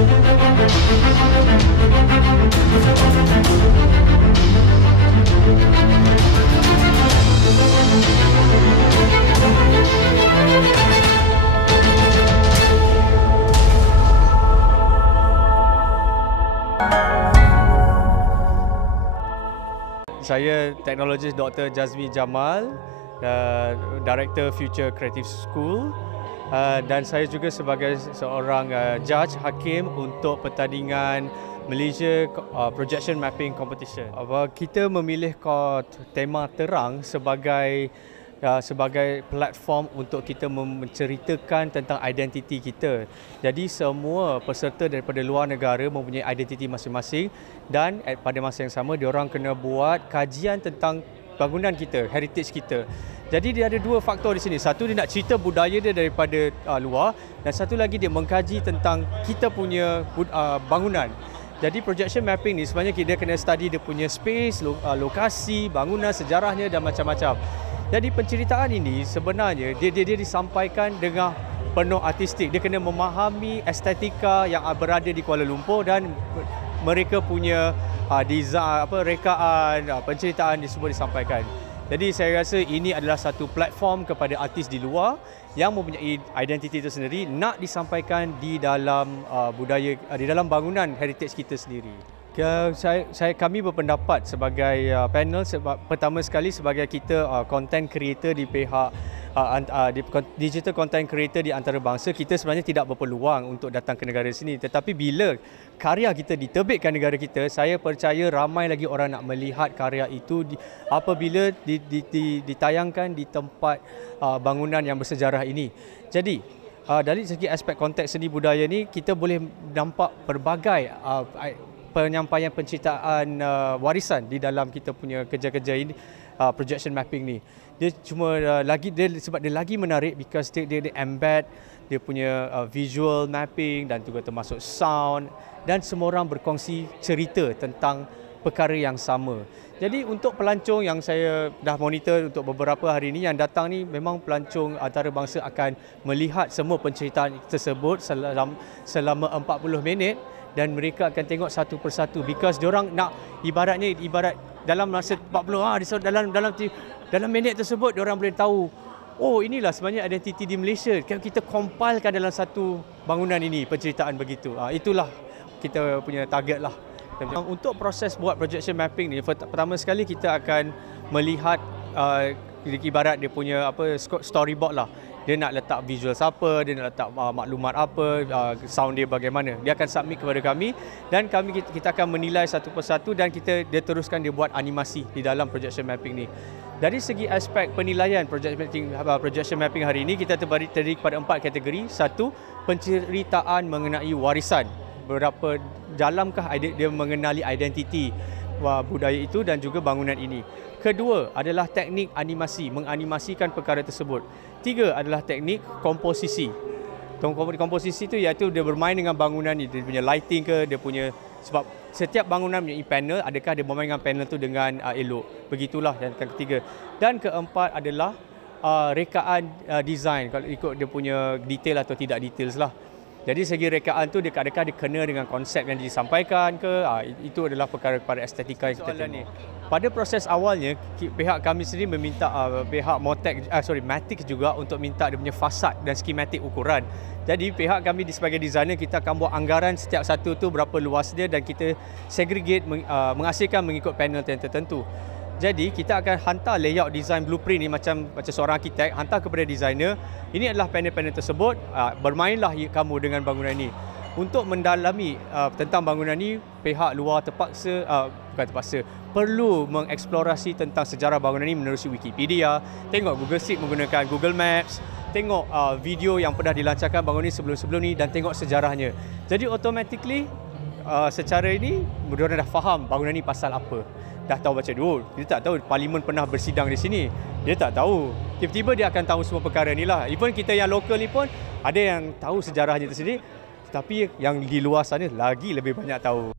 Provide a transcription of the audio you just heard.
Saya teknologis Dr. Jazmi Jamal, Director Future Creative School, dan saya juga sebagai seorang judge hakim untuk pertandingan Malaysia Projection Mapping Competition. Kita memilih tema terang sebagai platform untuk kita menceritakan tentang identiti kita. Jadi semua peserta daripada luar negara mempunyai identiti masing-masing dan pada masa yang sama diorang kena buat kajian tentang bangunan kita, heritage kita. Jadi dia ada dua faktor di sini. Satu, dia nak cerita budaya dia daripada luar, dan satu lagi dia mengkaji tentang kita punya bangunan. Jadi projection mapping ni sebenarnya kita kena study dia punya space, lokasi, bangunan, sejarahnya dan macam-macam. Jadi penceritaan ini sebenarnya dia disampaikan dengan penuh artistik. Dia kena memahami estetika yang berada di Kuala Lumpur dan mereka punya design, rekaan, penceritaan semua disampaikan. Jadi saya rasa ini adalah satu platform kepada artis di luar yang mempunyai identiti itu sendiri nak disampaikan di dalam budaya, di dalam bangunan heritage kita sendiri. Kami berpendapat sebagai panel, pertama sekali sebagai kita content creator di pihak digital content creator di antarabangsa, kita sebenarnya tidak berpeluang untuk datang ke negara sini. Tetapi bila karya kita diterbitkan negara kita, saya percaya ramai lagi orang nak melihat karya itu apabila ditayangkan di tempat bangunan yang bersejarah ini. Jadi dari segi aspek konteks seni budaya ni, kita boleh nampak pelbagai penyampaian penciptaan warisan di dalam kita punya kerja-kerja ini, projection mapping ni. Dia cuma sebab dia lagi menarik because dia embed dia punya visual mapping dan juga termasuk sound, dan semua orang berkongsi cerita tentang perkara yang sama. Jadi untuk pelancong yang saya dah monitor untuk beberapa hari ini yang datang ni, memang pelancong antarabangsa akan melihat semua penceritaan tersebut selama 40 minit. Dan mereka akan tengok satu persatu because diorang nak ibarat dalam masa 40 dalam minit tersebut diorang boleh tahu, oh inilah sebenarnya identiti di Malaysia. Kita compile-kan dalam satu bangunan ini penceritaan begitu. Itulah kita punya target lah. Untuk proses buat projection mapping ni, pertama sekali kita akan melihat ibarat dia punya storyboard lah. Dia nak letak visual apa, dia nak letak maklumat apa, sound dia bagaimana. Dia akan submit kepada kami dan kita akan menilai satu persatu dan dia teruskan dia buat animasi di dalam projection mapping ni. Dari segi aspek penilaian projection mapping hari ini, kita terdiri kepada 4 kategori. Satu, penceritaan mengenai warisan. Berapa dalamkah dia mengenali identiti budaya itu dan juga bangunan ini. Kedua adalah teknik animasi, menganimasikan perkara tersebut. Tiga adalah teknik komposisi. Komposisi itu iaitu dia bermain dengan bangunan ni, dia punya lighting ke, dia punya, sebab setiap bangunan punya panel, adakah dia bermain dengan panel tu dengan elok. Begitulah yang ketiga. Dan keempat adalah rekaan design, kalau ikut dia punya detail atau tidak details lah. Jadi segi rekaan tu adakah dia kena dengan konsep yang disampaikan ke, itu adalah perkara estetika yang kita tengok. Pada proses awalnya, pihak kami sendiri meminta pihak Matic juga untuk minta dia punya fasad dan skematik ukuran. Jadi pihak kami sebagai designer, kita akan buat anggaran setiap satu tu berapa luas dia dan kita segregate, menghasilkan mengikut panel yang tertentu. Jadi kita akan hantar layout design blueprint ni macam seorang arkitek, hantar kepada designer. Ini adalah panel-panel tersebut, bermainlah kamu dengan bangunan ini. Untuk mendalami tentang bangunan ini, pihak luar perlu mengeksplorasi tentang sejarah bangunan ini menerusi Wikipedia, tengok Google Street menggunakan Google Maps, tengok video yang pernah dilancarkan bangunan ini sebelum-sebelum ni dan tengok sejarahnya. Jadi automatically secara ini, mereka dah faham bangunan ini pasal apa. Dah tahu baca dulu. Dia tak tahu parlimen pernah bersidang di sini. Dia tak tahu. Tiba-tiba dia akan tahu semua perkara ni lah. Even kita yang lokal ni pun ada yang tahu sejarahnya tersendiri. Tapi yang di luar sana lagi lebih banyak tahu.